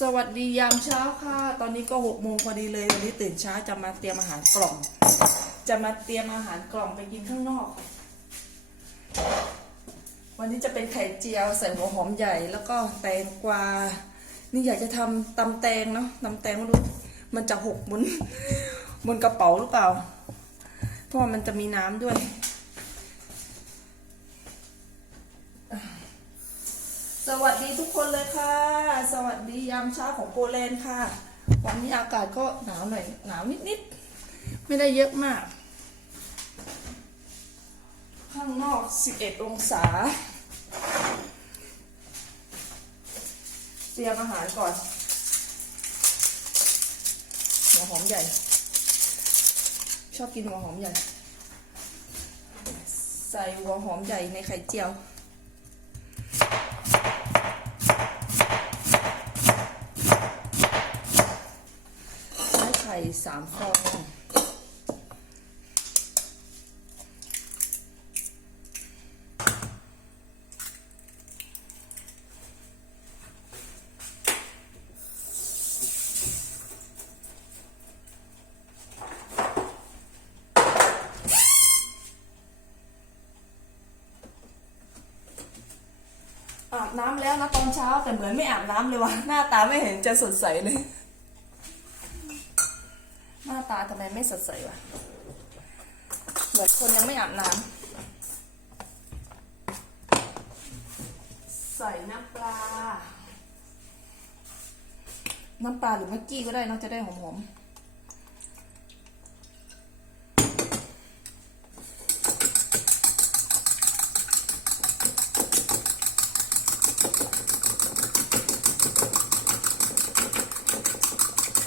สวัสดียามเช้าค่ะ ตอนนี้ก็หกโมงพอดีเลย วันนี้ตื่นเช้าจะมาเตรียมอาหารกล่อง จะมาเตรียมอาหารกล่องไปกินข้างนอก วันนี้จะเป็นไข่เจียวใส่หัวหอมใหญ่ แล้วก็แตงกวา นี่อยากจะทำตำแตงเนาะตำแตงไม่รู้มันจะหกบนบนกระเป๋าหรือเปล่า เพราะว่ามันจะมีน้ำด้วยสวัสดีทุกคนเลยค่ะ สวัสดียามเช้าของโปแลนด์ค่ะ วันนี้อากาศก็หนาวหน่อย หนาวนิดๆ ไม่ได้เยอะมาก ข้างนอก 11 องศา เตรียมอาหารก่อนหัวหอมใหญ่ ชอบกินหัวหอมใหญ่ ใส่หัวหอมใหญ่ในไข่เจียว ใช้ไข่ สามฟองอาบน้ำแล้วนะตอนเช้าแต่เหมือนไม่อาบน้ำเลยวะหน้าตาไม่เห็นจะสดใสเลย ไม่สดใสวะเหมือนคนยังไม่อาบน้ำใส่น้ำปลา น้ำปลาหรือม็กกี้ก็ได้เนอะจะได้หอมๆ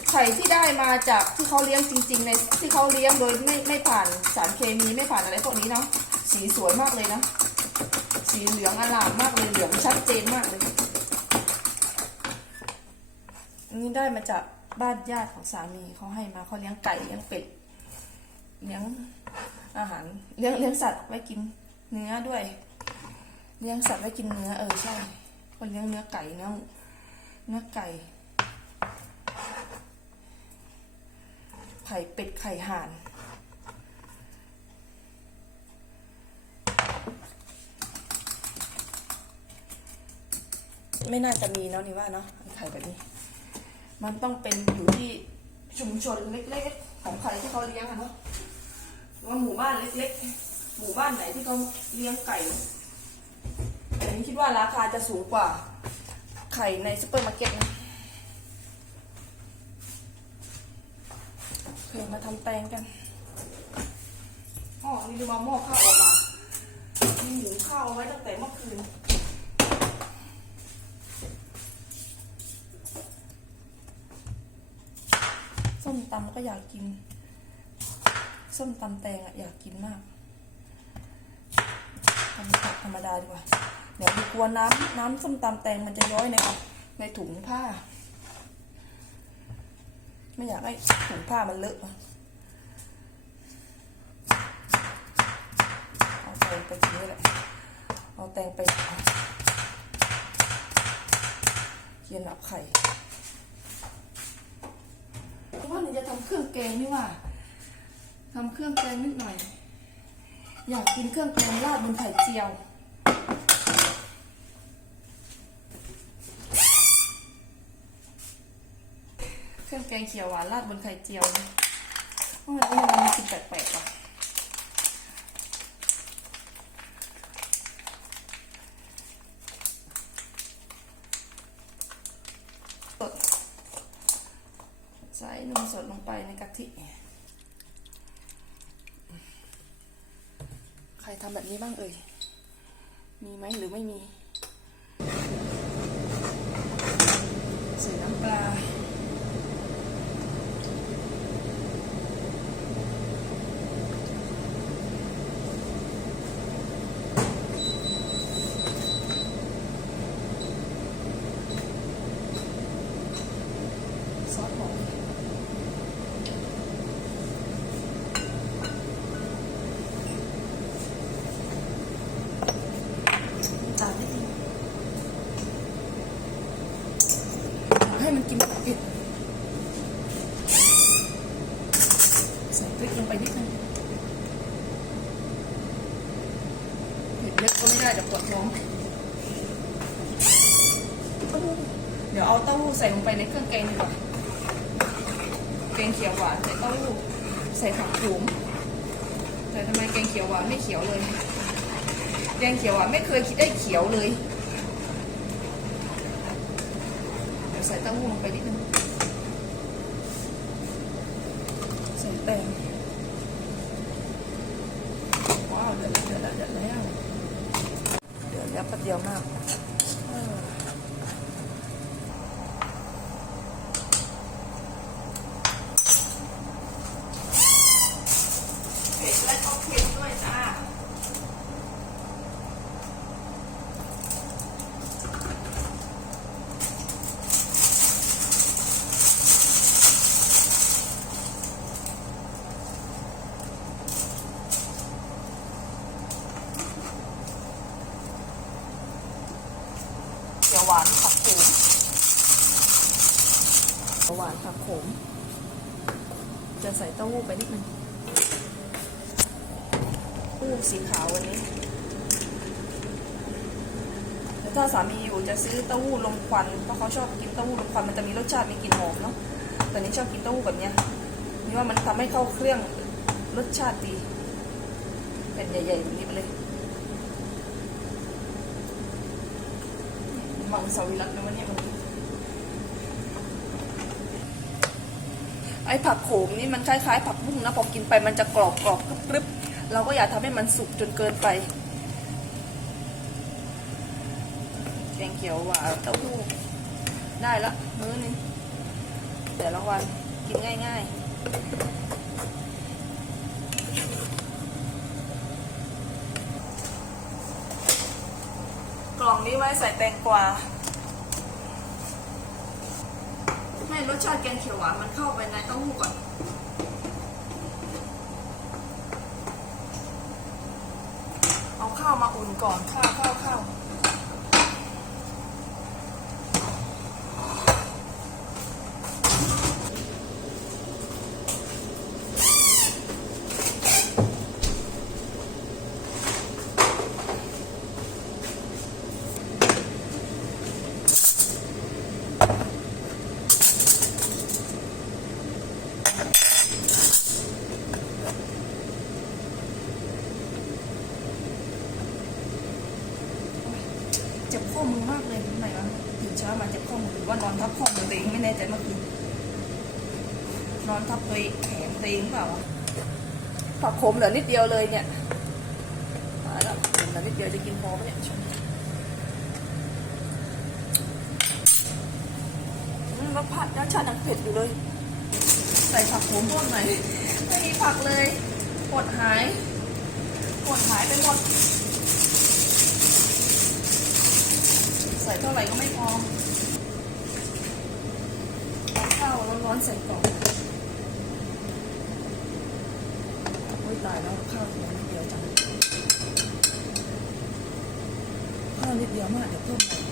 ไข่ที่ได้มาจากที่เขาเลี้ยงจริงๆในที่เขาเลี้ยงโดยไม่ไม่ผ่านสารเคมีไม่ผ่านอะไรพวกนี้เนาะสีสวยมากเลยนะ สีเหลืองอลามมากเลยเหลืองชัดเจนมากเลยนนี้ได้มาจากบ้านญาติของสามีเขาให้มาเขาเลี้ยงไก่เลี้ยงเป็ดเลี้ยงอาหารเลี้ยงเลี้ยงสัตว์ไว้กินเนื้อด้วย เลี้ยงสัตว์ไว้กินเนื้อเออใช่คนเลี้ยงเนื้อไก่เนื้อเนื้อไก่ ไข่เป็ดไข่ห่านไม่น่าจะมีเนาะนี่ว่าเนาะไข่แบบนี้ มันต้องเป็นอยู่ที่ชุมชนเล็กๆ ของใครที่เขาเลี้ยงอะเนาะหรือว่าหมู่บ้านเล็กๆ หมู่บ้านไหนที่เขาเลี้ยงไก่แต่นี้คิดว่าราคาจะสูงกว่าไข่ในซูเปอร์มาร์เก็ตนะ เคยมาทำแตงกันอ๋อนี่ดูมาหม้อข้าวออกมา มีหมูข้าวเอาไว้ตั้งแต่เมื่อคืนส้มตำก็อยากกิน ส้มตำแตงอะอยากกินมากทำผัดธรรมดาดีกว่า เดี๋ยวดีกลัวน้ำน้ำส้มตำแตงมันจะย้อยในในถุงผ้า ไม่อยากให้ถุงผ้ามันเลอะเอาแตงไปทีนี้แหละเอาแตงไปเกียนอับไข่เพราะว่าหนูจะทำเครื่องแกงนี่ว่าทำเครื่องแกงนิดหน่อย อยากกินเครื่องแกงราดบนไข่เจียว เครื่องแกงเขียวหวานราดบนไข่เจียวนะเพราวันนี้มันมีกลิ่นแปลกๆว่ะใส่นมสดลงไปในกะทิ ใครทำแบบนี้บ้างเอ่ย มีไหมหรือไม่มี ใส่น้ำปลา ซอสหอม ตามนิดนึง ให้มันกินเผ็ดใส่พริกลงไปนิดนึง เผ็ดเยอะก็ไม่ได้เดี๋ยวปวดท้อง เดี๋ยวเอาเต้าหู้ใส่ลงไปในเครื่องแกงดีกว่าแกงเขียวหวานใส่เต้าหู้ใส่ผักโขมแต่ทำไมแกงเขียวหวานไม่เขียวเลย แกงเขียวหวานไม่เคยคิดได้เขียวเลย เดี๋ยวใส่เต้าหู้ลงไปนิดนึงใส่แตงว้าวเดือดแล้วเดือดแล้วเดือด แป๊บเดียวมากเออเผ็ดและก็เค็มด้วยจ้า เขียวหวานผักโขมเขียวหวานผักโข ม จะใส่เต้าหู้ไปนิดนึงหู้สีขาววันนี้แต่ถ้าสามีอยู่จะซื้อเต้าหู้ลมควันเพราะเขาชอบกินเต้าหู้ลมควันมันจะมีรสชาติมีกลิ่นหอมเนาะแต่นี้ชอบกินเต้าหู้แบบเนี้ยนี่ว่ามันทำให้เข้าเครื่องรสชาติดีเป็นใหญ่ๆแบบนี้ไปเลยมังสวิรัตนวันนี้มัน ไอ้ผักโขมนี่มันคล้ายๆผักบุ้งนะพอกินไปมันจะกรอบกรอบกรึบๆเราก็อย่าทำให้มันสุกจนเกินไปแกงเขียวหวานเต้าหู้ได้ละมื้อนึงแต่ละวันกินง่ายๆ กล่องนี้ไว้ใส่แตงกวา ให้รสชาติแกงเขียวหวานมันเข้าไปในเต้าหู้ก่อน เอาข้าวมาอุ่นก่อนข้าวข้าวข้าว เจ็บข้อมือมากเลยทำไมวะตื่นเช้ามาเจ็บข้อมือหรือว่านอนทับข้อมือตัวเองไม่แน่ใจเมื่อคืนนอนทับตัวเองแขนตัวเองเปล่าวะผักขมเหลือนิดเดียวเลยเนี่ยตาแล้วเหลือนิดเดียวจะกินพอไหมเนี่ยชมอืมรสผัดรสชาติยังเผ็ดอยู่เลย ใส่ผักโขมพิ่มหน่อยไม่มีผักเลยกดหายกดหายไปหมด ส่เท่าไหร่ก็ไม่พอข้าวร้อนๆใส่กล่องโอ้ยตายแล้วข้าวเหลือนิดเดียวจังข้าวนิดเดียวมากเดี๋ยวเพิ่มหน่อย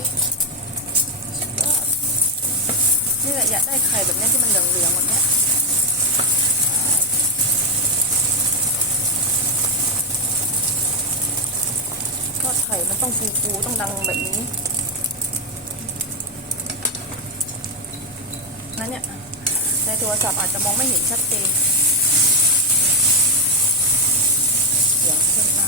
เลยนี่แหละอยากได้ไข่แบบนี้ที่มันเหลืองๆแบบนี้ทอดไข่มันต้องฟูๆต้องดังแบบนี้นั่นเนี่ยในโทรศัพท์อาจจะมองไม่เห็นชัดเจนเดี๋ยวขึ้นมา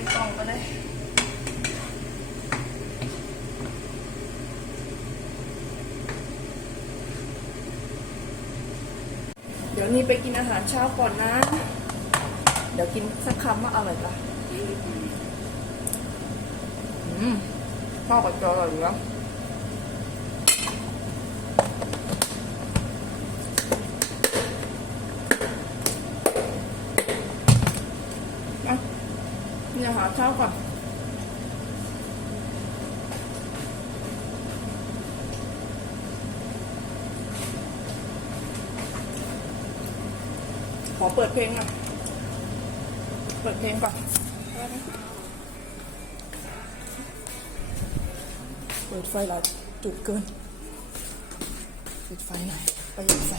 เต็มกล่องไปเลยเดี๋ยวนี้ไปกินอาหารเช้าก่อนนะ เดี๋ยวกินสักคำว่าอร่อยปะอืมข้าวกับจออร่อยอยู่แล้วอะกินอาหารเช้าก่อนขอเปิดเพลงหน่อยเปิดเพลงก่อน เปิดไฟหลายจุดเกิน ปิดไฟหน่อยประหยัดไฟ